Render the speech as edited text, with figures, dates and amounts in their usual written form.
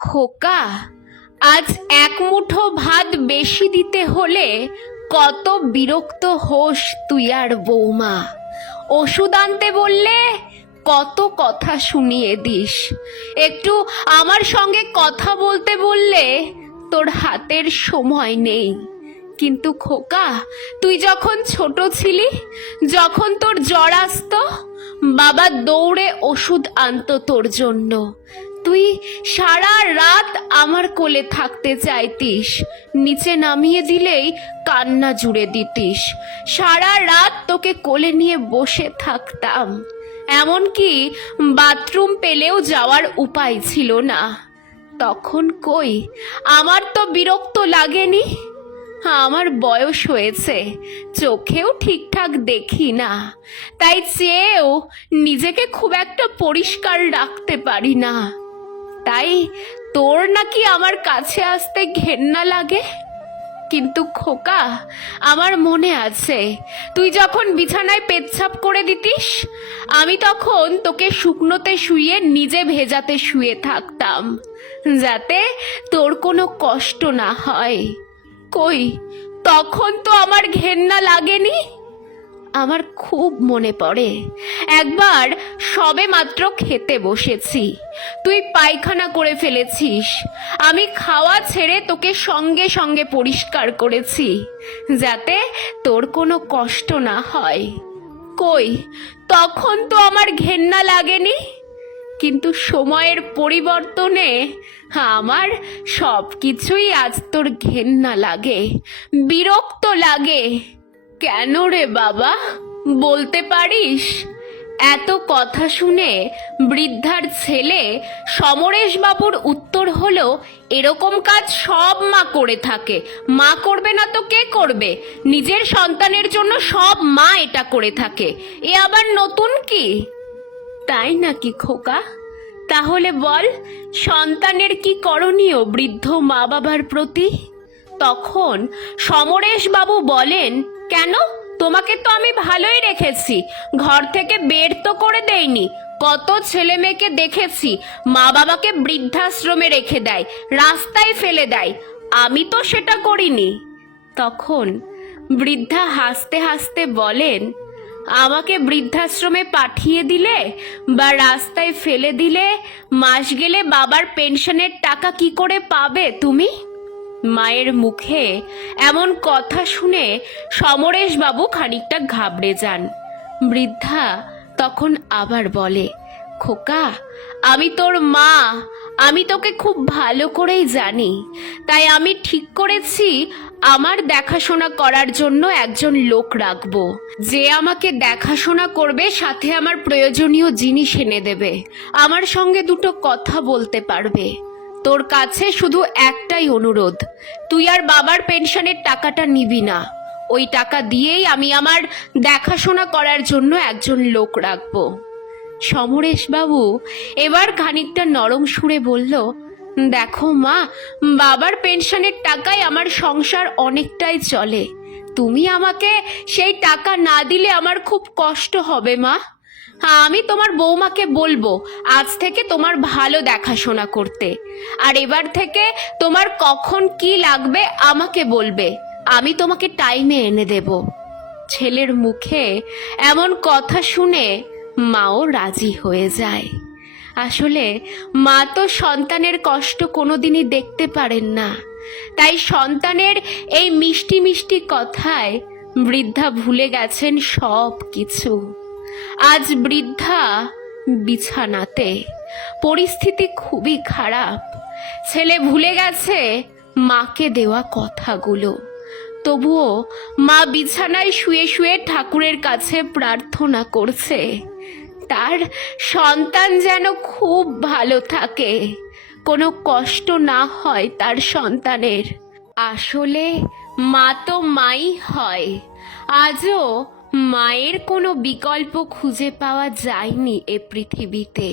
খোকা, আজ এক মুঠো ভাত বেশি দিতে হলে কত বিরক্ত হোস তুই আর বৌমা। ওষুধ আনতে বললে কত কথা শুনিয়ে দিস, একটু আমার সঙ্গে কথা বলতে বললে তোর হাতের সময় নেই। কিন্তু খোকা, তুই যখন ছোট ছিলি, যখন তোর জ্বর আসতো, বাবা দৌড়ে ওষুধ আনতো তোর জন্য। তুই সারা রাত আমার কোলে থাকতে চাইতিস, নিচে নামিয়ে দিলেই কান্না জুড়ে দিতিস। সারা রাত তোকে কোলে নিয়ে বসে থাকতাম, এমনকি বাথরুম পেলেও যাওয়ার উপায় ছিল না। তখন কই আমার তো বিরক্ত লাগেনি? আমার বয়স হয়েছে, চোখেও ঠিকঠাক দেখি না, তাই চেয়েও নিজেকে খুব একটা পরিষ্কার রাখতে পারি না। তাই তোর নাকি আমার কাছে আসতে ঘেন্না লাগে। কিন্তু খোকা, আমার মনে আছে তুই যখন বিছানায় পেচ্ছাপ করে দিতিস, আমি তখন তোকে শুকনোতে শুইয়ে নিজে ভেজাতে শুয়ে থাকতাম, যাতে তোর কোনো কষ্ট না হয়। কই তখন তো আমার ঘেন্না লাগেনি। আমার খুব মনে পড়ে, একবার সবে মাত্র খেতে বসেছি, তুই পায়খানা করে ফেলেছিস। আমি খাওয়া ছেড়ে তোকে সঙ্গে সঙ্গে পরিষ্কার করেছি, যাতে তোর কোনো কষ্ট না হয়। কই তখন তো আমার ঘেন্না লাগেনি। কিন্তু সময়ের পরিবর্তনে আমার সব কিছুই আজ তোর ঘেন্না লাগে, বিরক্ত লাগে। কেন রে বাবা, বলতে পারিস? এত কথা শুনে বৃদ্ধার ছেলে সমরেশ বাবুর উত্তর হলো, এরকম কাজ সব মা করে থাকে, মা করবে না তো কে করবে? নিজের সন্তানের জন্য সব মা এটা করে থাকে, এ আবার নতুন কি? তাই নাকি খোকা? তাহলে বল, সন্তানের কি করণীয় বৃদ্ধ মা বাবার প্রতি? তখন সমরেশ বাবু বলেন, কেন, তোমাকে তো আমি ভালোই রেখেছি, ঘর থেকে বের তো করে দেইনি। কত ছেলে মেয়েকে দেখেছি মা বাবাকে বৃদ্ধাশ্রমে রেখে দেয়, রাস্তায় ফেলে দেয়, আমি তো সেটা করিনি। তখন বৃদ্ধা হাসতে হাসতে বলেন, আমাকে বৃদ্ধাশ্রমে পাঠিয়ে দিলে বা রাস্তায় ফেলে দিলে মাস গেলে বাবার পেনশনের টাকা কি করে পাবে তুমি? মায়ের মুখে এমন কথা শুনে সমরেশ বাবু খানিকটা ঘাবড়ে যান। বৃদ্ধা তখন আবার বলে, খোকা, আমি তোর মা, আমি তোকে খুব ভালো করেই জানি, তাই আমি ঠিক করেছি আমার দেখাশোনা করার জন্য একজন লোক রাখবো, যে আমাকে দেখাশোনা করবে, সাথে আমার প্রয়োজনীয় জিনিস এনে দেবে, আমার সঙ্গে দুটো কথা বলতে পারবে। তোর কাছে শুধু একটাই অনুরোধ, তুই আর বাবার পেনশনের টাকাটা নিবি না। ওই টাকা দিয়েই আমি আমার দেখাশোনা করার জন্য একজন লোক রাখবো। সমরেশ বাবু এবার খানিকটা নরম সুরে বলল, দেখো মা, বাবার পেনশনের টাকায় আমার সংসার অনেকটাই চলে, তুমি আমাকে সেই টাকা না দিলে আমার খুব কষ্ট হবে মা। আমি তোমার বৌমাকে বলবো আজ থেকে তোমার ভালো দেখাশোনা করতে, আর এবার থেকে তোমার কখন কি লাগবে আমাকে বলবে, আমি তোমাকে টাইমে এনে দেব। ছেলের মুখে এমন কথা শুনে মাও রাজি হয়ে যায়। আসলে মা তো সন্তানের কষ্ট কোনোদিনই দেখতে পারেন না, তাই সন্তানের এই মিষ্টি মিষ্টি কথায় বৃদ্ধা ভুলে গেছেন সব কিছু। আজ বৃদ্ধা বিছানাতে, পরিস্থিতি খুবই খারাপ। ছেলে ভুলে গেছে মাকে দেওয়া কথাগুলো, তবুও মা বিছানায় শুয়ে শুয়ে ঠাকুরের কাছে প্রার্থনা করছে তার সন্তান যেন খুব ভালো থাকে, কোনো কষ্ট না হয় তার সন্তানের। আসলে মা তো মাই হয়, আজও মায়ের কোনো বিকল্প খুঁজে পাওয়া যায়নি এ পৃথিবীতে।